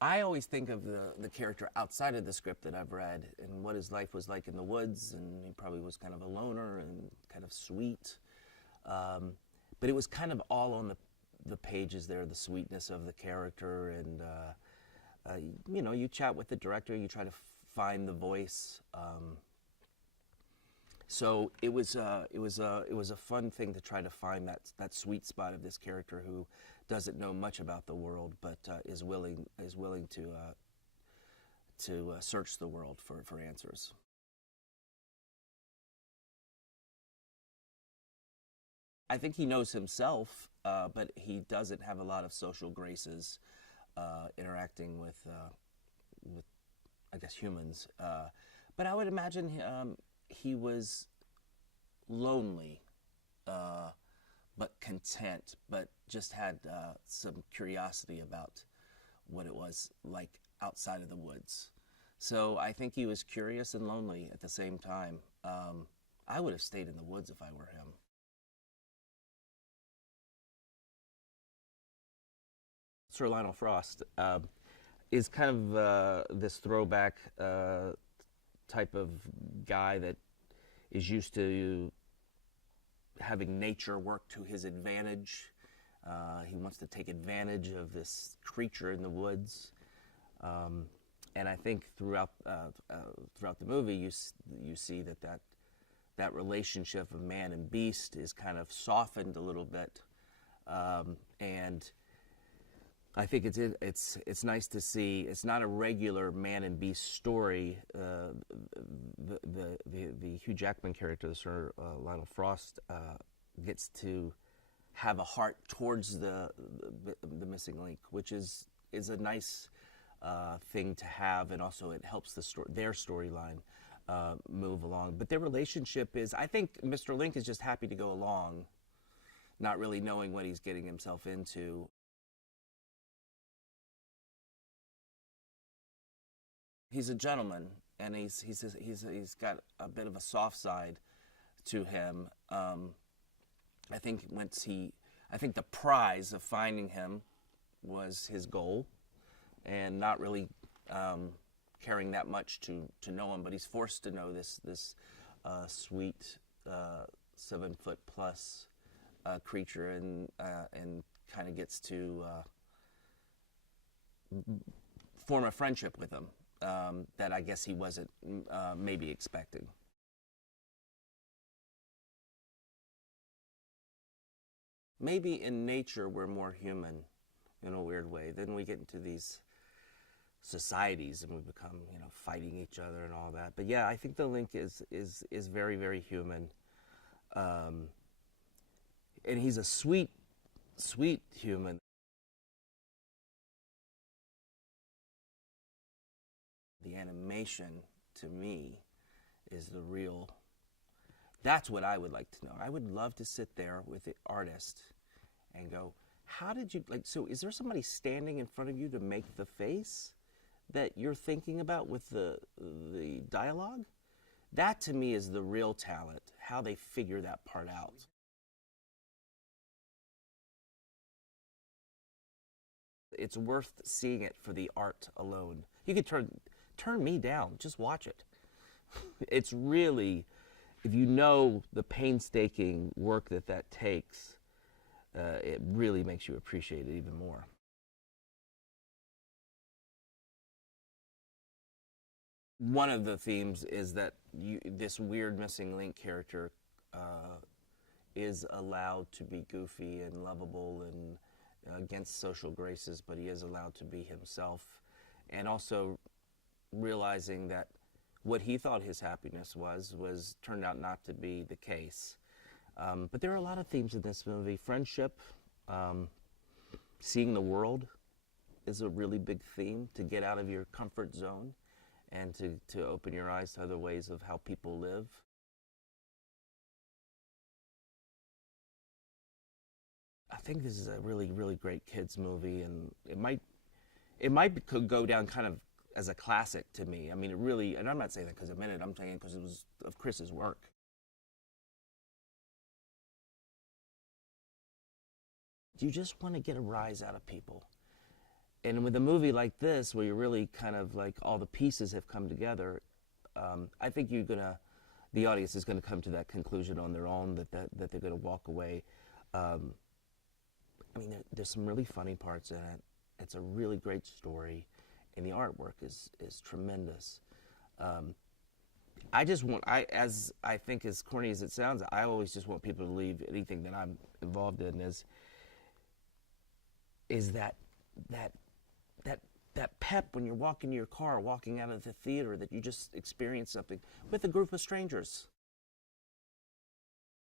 I always think of the character outside of the script that I've read and what his life was like in the woods, and he probably was kind of a loner and kind of sweet. Um, but it was kind of all on the pages there, the sweetness of the character, and you know, you chat with the director, you try to find the voice. So it was a fun thing to try to find that sweet spot of this character who doesn't know much about the world, but is willing to search the world for answers. I think he knows himself, but he doesn't have a lot of social graces interacting with I guess humans. But I would imagine he was lonely, uh, but content, but just had some curiosity about what it was like outside of the woods. So I think he was curious and lonely at the same time. I would have stayed in the woods if I were him. Sir Lionel Frost is kind of this throwback type of guy that is used to having nature work to his advantage. He wants to take advantage of this creature in the woods, um, and I think throughout the movie, you see that relationship of man and beast is kind of softened a little bit, and I think it's nice to see. It's not a regular man and beast story. The Hugh Jackman character, Sir Lionel Frost, gets to have a heart towards the missing link, which is a nice thing to have, and also it helps their storyline move along. But their relationship is, I think, Mr. Link is just happy to go along, not really knowing what he's getting himself into. He's a gentleman, and he's got a bit of a soft side to him. I think I think the prize of finding him was his goal, and not really caring that much to know him. But he's forced to know this sweet 7 foot plus creature, and kind of gets to form a friendship with him that I guess he wasn't maybe expecting. Maybe in nature we're more human in a weird way. Then we get into these societies and we become, you know, fighting each other and all that. But yeah, I think the link is very, very human. Um, and he's a sweet human. The animation, to me, is the real. That's what I would like to know. I would love to sit there with the artist and go, how did you, like, so is there somebody standing in front of you to make the face that you're thinking about with the dialogue? That to me is the real talent, how they figure that part out. It's worth seeing it for the art alone. You could turn me down, just watch it. It's really, if you know the painstaking work that takes, it really makes you appreciate it even more. One of the themes is that this weird missing link character uh, is allowed to be goofy and lovable and against social graces, but he is allowed to be himself, and also realizing that what he thought his happiness was turned out not to be the case. But there are a lot of themes in this movie. Friendship, um, seeing the world is a really big theme, to get out of your comfort zone and to open your eyes to other ways of how people live. I think this is a really, really great kids movie, and could go down kind of as a classic to me. I mean, it really, and I'm not saying that because of Minute, I'm saying because it was of Chris's work. You just want to get a rise out of people. And with a movie like this, where you're really kind of like all the pieces have come together, I think the audience is gonna come to that conclusion on their own, that they're gonna walk away. I mean, there's some really funny parts in it. It's a really great story, and the artwork is tremendous. I just want, as I think, as corny as it sounds, I always just want people to leave anything that I'm involved in is that pep when you're walking to your car, walking out of the theater, that you just experienced something with a group of strangers.